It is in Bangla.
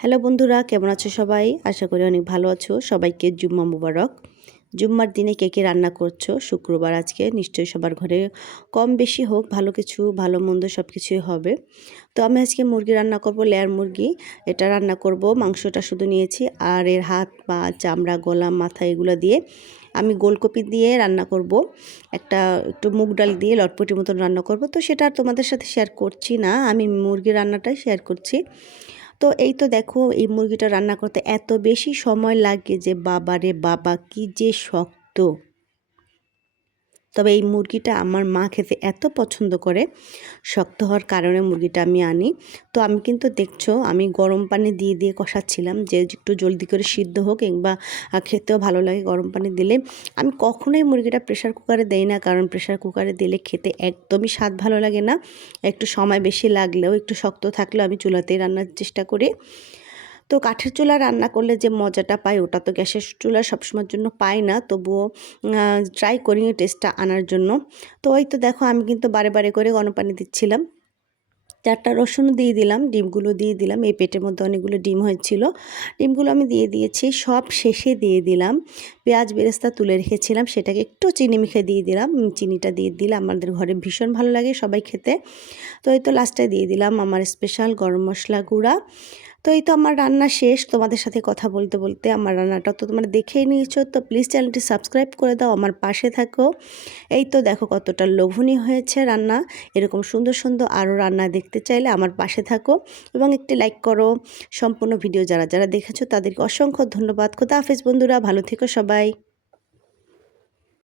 হ্যালো বন্ধুরা, কেমন আছো সবাই? আশা করি অনেক ভালো আছো। সবাইকে জুম্মা মুবারক। জুম্মার দিনে কে কে রান্না করছো? শুক্রবার আজকে নিশ্চয়ই সবার ঘরে কম বেশি হোক ভালো কিছু ভালো মন্দ সব কিছুই হবে। তো আমি আজকে মুরগি রান্না করব, লেয়ার মুরগি। এটা রান্না করব, মাংসটা শুধু নিয়েছি আর এর হাত পা চামড়া গলা মাথা এগুলো দিয়ে আমি গোলকপি দিয়ে রান্না করব। একটু মুগ ডাল দিয়ে লটপটি মতন রান্না করব। তো সেটা আর তোমাদের সাথে শেয়ার করছি না, আমি মুরগি রান্নাটাই শেয়ার করছি। তো এই তো দেখো, এই মুরগিটা রান্না করতে এত বেশি সময় লাগে যে বাবারে বাবা, কি যে শক্ত। তবে এই মুরগিটা আমার মা খেতে এত পছন্দ করে, শক্ত হওয়ার কারণে মুরগিটা আমি আনি। তো আমি কিন্তু দেখছো আমি গরম পানি দিয়ে দিয়ে কষাচ্ছিলাম যে একটু জলদি করে সিদ্ধ হোক, কিংবা খেতেও ভালো লাগে গরম পানি দিলে। আমি কখনোই মুরগিটা প্রেশার কুকারে দেই না, কারণ প্রেশার কুকারে দিলে খেতে একদমই স্বাদ ভালো লাগে না। একটু সময় বেশি লাগলেও, একটু শক্ত থাকলেও আমি চুলাতেই রান্নার চেষ্টা করি। তো কাঠের চুলায় রান্না করলে যে মজাটা পাই, ওটা তো গ্যাসের চুলায় সবসময়ের জন্য পাই না, তবুও ট্রাই করি টেস্টটা আনার জন্য। তো ওই তো দেখো, আমি কিন্তু বারে বারে করে গরম পানি দিচ্ছিলাম। 4টা রসুনও দিয়ে দিলাম, ডিমগুলো দিয়ে দিলাম। এই পেটের মধ্যে অনেকগুলো ডিম হয়েছিল, ডিমগুলো আমি দিয়ে দিয়েছি। সব শেষে দিয়ে দিলাম পেঁয়াজ বেরেস্তা তুলে রেখেছিলাম, সেটাকে একটু চিনি মেখে দিয়ে দিলাম। চিনিটা দিয়ে দিলে আমাদের ঘরে ভীষণ ভালো লাগে সবাই খেতে। তো এই তো লাস্টে দিয়ে দিলাম আমার স্পেশাল গরম মশলা গুঁড়া। তো এই তো আমার রান্না শেষ। তোমাদের সাথে কথা বলতে বলতে আমার রান্নাটা তো তোমরা দেখেই নিয়েছো। তো প্লিজ চ্যানেলটি সাবস্ক্রাইব করে দাও, আমার পাশে থাকো। এই তো দেখো কতটা লোভনীয় হয়েছে রান্না। এরকম সুন্দর সুন্দর আরও রান্না দেখতে চাইলে আমার পাশে থাকো এবং একটি লাইক করো। সম্পূর্ণ ভিডিও যারা যারা দেখেছো তাদেরকে অসংখ্য ধন্যবাদ। খোদা হাফেজ বন্ধুরা, ভালো থেকো সবাই।